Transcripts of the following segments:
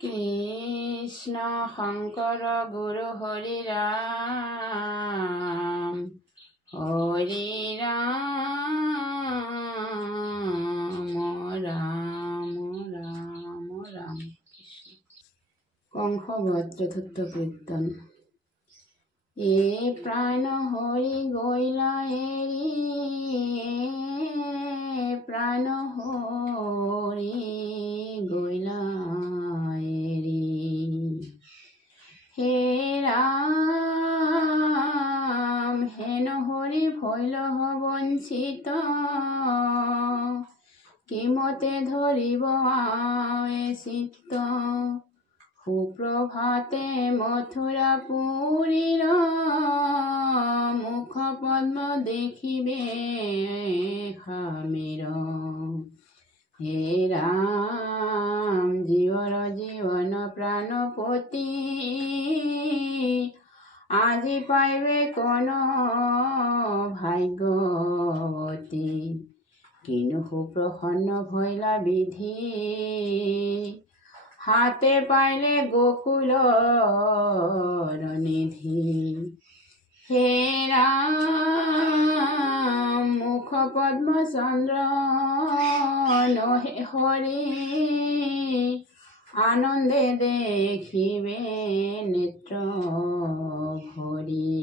কৃষ্ণ শংকৰ গুৰু হৰি ৰাম ৰাম ৰাম ৰাম। কংসবধ চতুৰ্থ কীৰ্তন। এ প্ৰাণ হৰি গৈলা এৰি, প্ৰাণ হৰি গৈলা এৰি, হে ৰাম হেন হৰি ভৈল বঞ্চিত, কিমতে ধৰিব আৱে চিত্ত, সুপ্ৰভাতে মথুৰাপুৰীৰ, মুখ পদ্ম দেখিবে সামিৰ, হে ৰাম জীৱৰ জীৱন প্ৰাণপতি, আজি পাইবে কোন ভাগ্যৱতী, কিনো সুপ্ৰসন্ন ভৈলা বিধি, হাতে পাইলে গোকুলৰ নিধি, হে ৰাম মুখ পদ্ম চন্দ্ৰ নহে হৰি, আনন্দে দেখিবে নেত্ৰ ভৰি,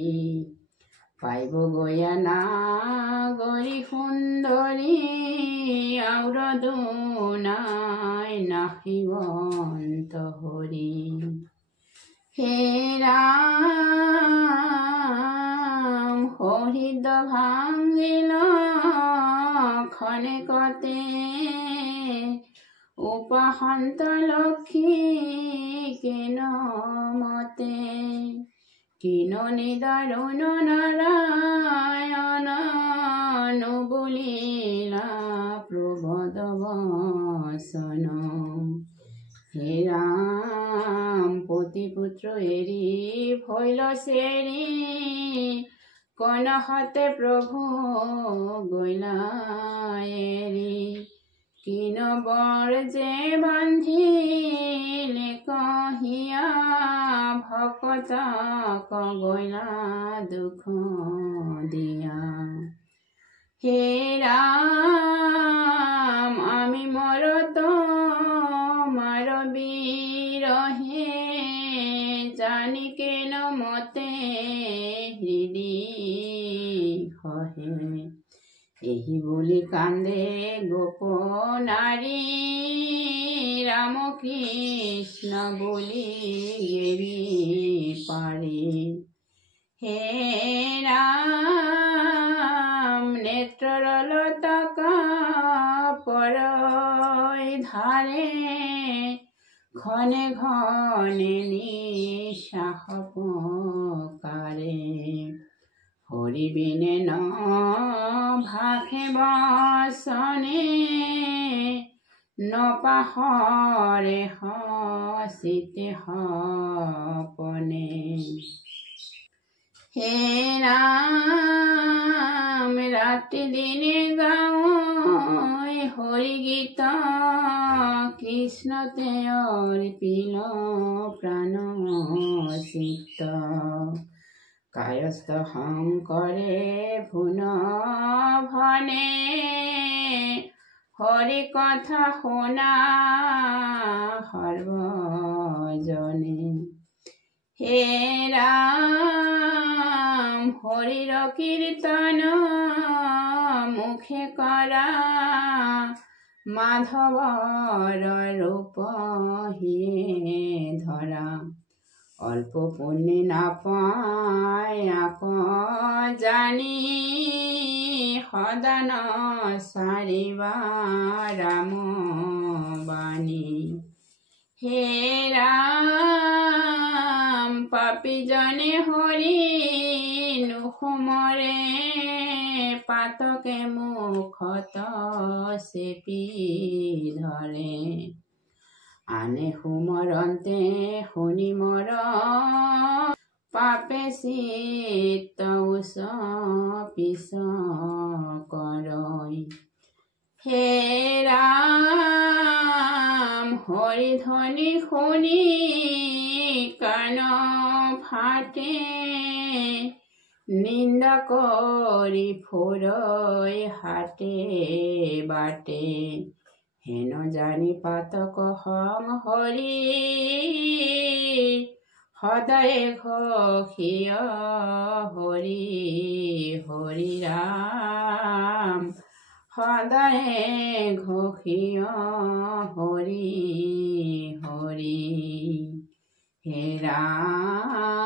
পাইব গয়া নাগৰী সুন্দৰী, আউৰ দুনাই নাহিবন্ত হৰি, হে ৰাম হৃদ ভাঙিল খনেকতে, উপাসন্ত লক্ষ্মী কেন মতে, কিন নিদাৰুণ নাৰায়ণ, নুবুলিলা প্ৰবদ বচন, হে ৰাম পতিপুত্ৰ এৰি ভৈল চেৰি, কোন হতে প্ৰভু গৈলা এৰি, কিন বৰ যে বান্ধিলে কহিয়া, ভকতক গৈলা দুখ দিয়া, হে ৰাম আমি মৰত মাৰ বিৰহে, জানি কেন মতে হৃদি হহে, এহি বুলি কান্দে গোপ নাৰী, ৰাম কৃষ্ণ বুলি গেৰি পাৰি, হে ৰাম নেত্ৰৰ লতকা পৰৈ ধাৰে, ঘনে ঘনে নিশ্বাস পকাৰে, হৰি বিনে ন ভাষে বচনে, নপাহৰে সচিতে সপনে, হে ৰাম ৰাতি দিনে গাওঁ হৰি গীত, কৃষ্ণ অৰ্পিল প্ৰাণ চিত্ত, কায়স্থ শংকৰে ভুন ভনে, হৰি কথা শুনা সৰ্বজনে, হে ৰাম হৰিৰ কীৰ্তন মুখে কৰা, মাধৱৰ ৰূপ হিয়ে ধৰা, অল্প পুণ্যে নাপায় আক জানি, সদান সাৰিবা ৰাম বাণী, হে ৰাম পাপীজনে হৰি নুসুমৰে, পাতকে মুখত চেপি ধৰে, আনে সুমৰন্তে শুনি মৰ, পাপে চিত্ত উচ পিছ কৰৈ, হে ৰাম হৰি ধ্বনি শুনি কাণ ফাটে নিন্দা কৰি ফুৰৈ হাটে বাটে হেন জানি পাতক সংহৰি সদায় ঘোষিয় হৰি হৰি ৰাম সদায় ঘোষিয় হৰি হৰি হে ৰাম